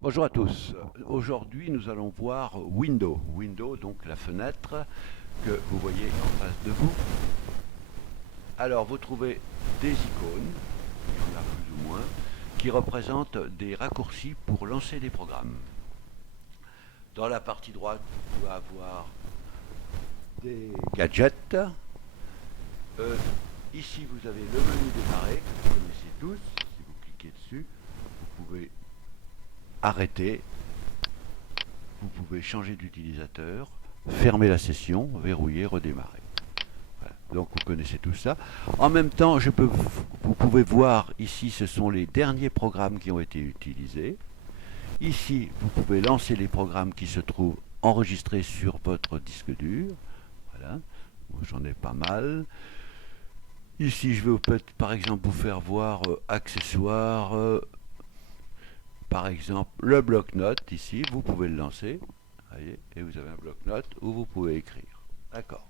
Bonjour à tous. Aujourd'hui, nous allons voir Window. Window, donc la fenêtre que vous voyez en face de vous. Alors, vous trouvez des icônes, il y en a plus ou moins, qui représentent des raccourcis pour lancer des programmes. Dans la partie droite, vous pouvez avoir des gadgets. Ici, vous avez le menu démarrer, que vous connaissez tous. Si vous cliquez dessus, vous pouvez arrêter, vous pouvez changer d'utilisateur, fermer la session, verrouiller, redémarrer. Voilà. Donc vous connaissez tout ça. En même temps, vous pouvez voir ici, ce sont les derniers programmes qui ont été utilisés. Ici, vous pouvez lancer les programmes qui se trouvent enregistrés sur votre disque dur. Voilà, j'en ai pas mal. Ici, je vais peut-être par exemple vous faire voir accessoires. Par exemple, le bloc-notes, ici, vous pouvez le lancer. Voyez, et vous avez un bloc-notes où vous pouvez écrire. D'accord.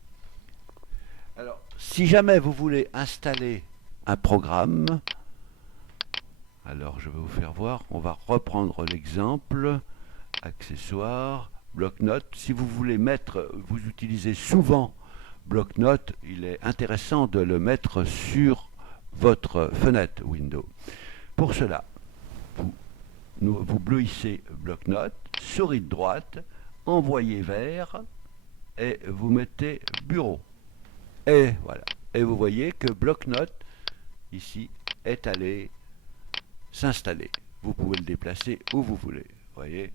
Alors, si jamais vous voulez installer un programme, alors je vais vous faire voir, on va reprendre l'exemple, accessoires, bloc-notes. Si vous voulez mettre, vous utilisez souvent bloc-notes, il est intéressant de le mettre sur votre fenêtre Windows. Pour cela, vous bleuissez bloc-notes, souris de droite, envoyez vers et vous mettez bureau. Et voilà. Et vous voyez que bloc-notes ici est allé s'installer. Vous pouvez le déplacer où vous voulez. Voyez.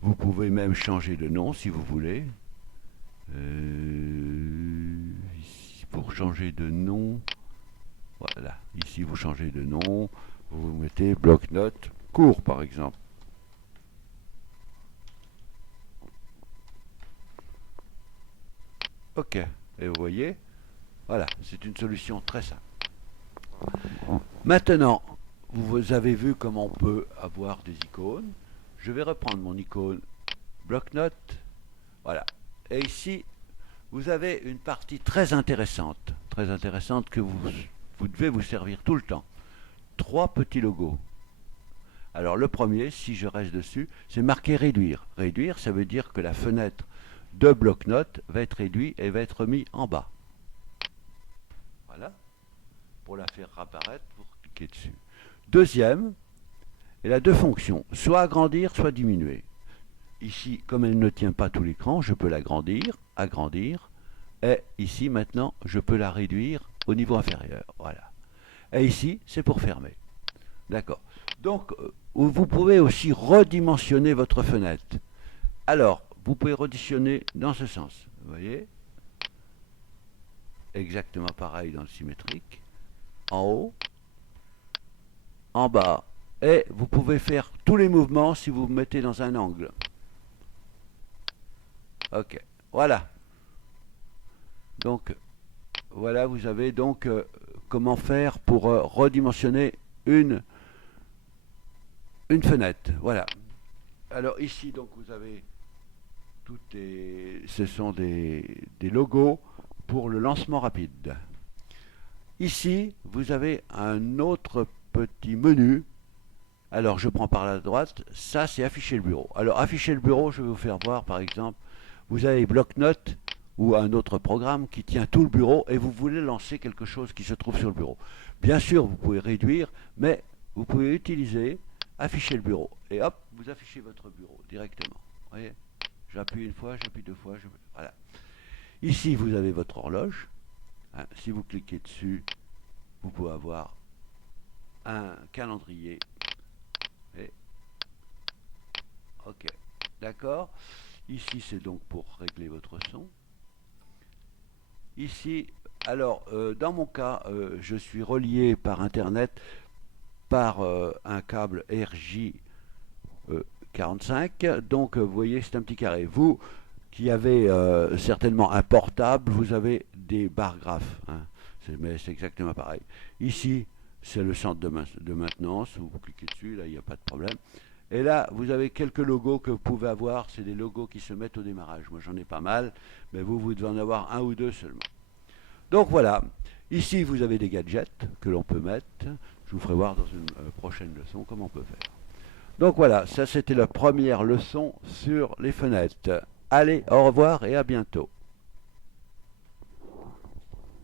Vous pouvez même changer de nom si vous voulez. Ici, pour changer de nom, voilà. Ici vous changez de nom, vous mettez bloc-notes court par exemple. Ok, et vous voyez, voilà, c'est une solution très simple. Maintenant, vous avez vu comment on peut avoir des icônes. Je vais reprendre mon icône bloc-notes. Voilà. Et ici, vous avez une partie très intéressante que vous devez vous servir tout le temps. 3 petits logos. Alors le premier, si je reste dessus, c'est marqué réduire. Réduire, ça veut dire que la fenêtre de bloc-notes va être réduite et va être mise en bas. Voilà. Pour la faire apparaître, vous cliquez dessus. Deuxième, elle a 2 fonctions, soit agrandir, soit diminuer. Ici, comme elle ne tient pas tout l'écran, je peux l'agrandir, agrandir, et ici maintenant, je peux la réduire au niveau inférieur. Voilà. Et ici, c'est pour fermer. D'accord. Donc, vous pouvez aussi redimensionner votre fenêtre. Alors, vous pouvez redimensionner dans ce sens. Vous voyez? Exactement pareil dans le symétrique. En haut, en bas. Et vous pouvez faire tous les mouvements si vous vous mettez dans un angle. Ok. Voilà. Donc, voilà, vous avez donc comment faire pour redimensionner une fenêtre. Voilà. Alors ici, donc, vous avez ce sont des logos pour le lancement rapide. Ici, vous avez un autre petit menu. Alors, je prends par la droite. Ça, c'est afficher le bureau. Alors, afficher le bureau, je vais vous faire voir, par exemple, vous avez bloc-notes ou un autre programme qui tient tout le bureau et vous voulez lancer quelque chose qui se trouve sur le bureau. Bien sûr, vous pouvez réduire, mais vous pouvez utiliser afficher le bureau. Et hop, vous affichez votre bureau directement. Vous voyez, j'appuie une fois, j'appuie 2 fois. Voilà. Ici, vous avez votre horloge. Hein, si vous cliquez dessus, vous pouvez avoir un calendrier. Et... ok, d'accord. Ici, c'est donc pour régler votre son. Ici, alors, dans mon cas, je suis relié par Internet par un câble RJ45. Donc, vous voyez, c'est un petit carré. Vous qui avez certainement un portable, vous avez des barres graphes. Hein. Mais c'est exactement pareil. Ici, c'est le centre de maintenance. Vous cliquez dessus, là, il n'y a pas de problème. Et là, vous avez quelques logos que vous pouvez avoir. C'est des logos qui se mettent au démarrage. Moi, j'en ai pas mal, mais vous devez en avoir 1 ou 2 seulement. Donc voilà. Ici, vous avez des gadgets que l'on peut mettre. Je vous ferai voir dans une prochaine leçon comment on peut faire. Donc voilà, ça c'était la première leçon sur les fenêtres. Allez, au revoir et à bientôt.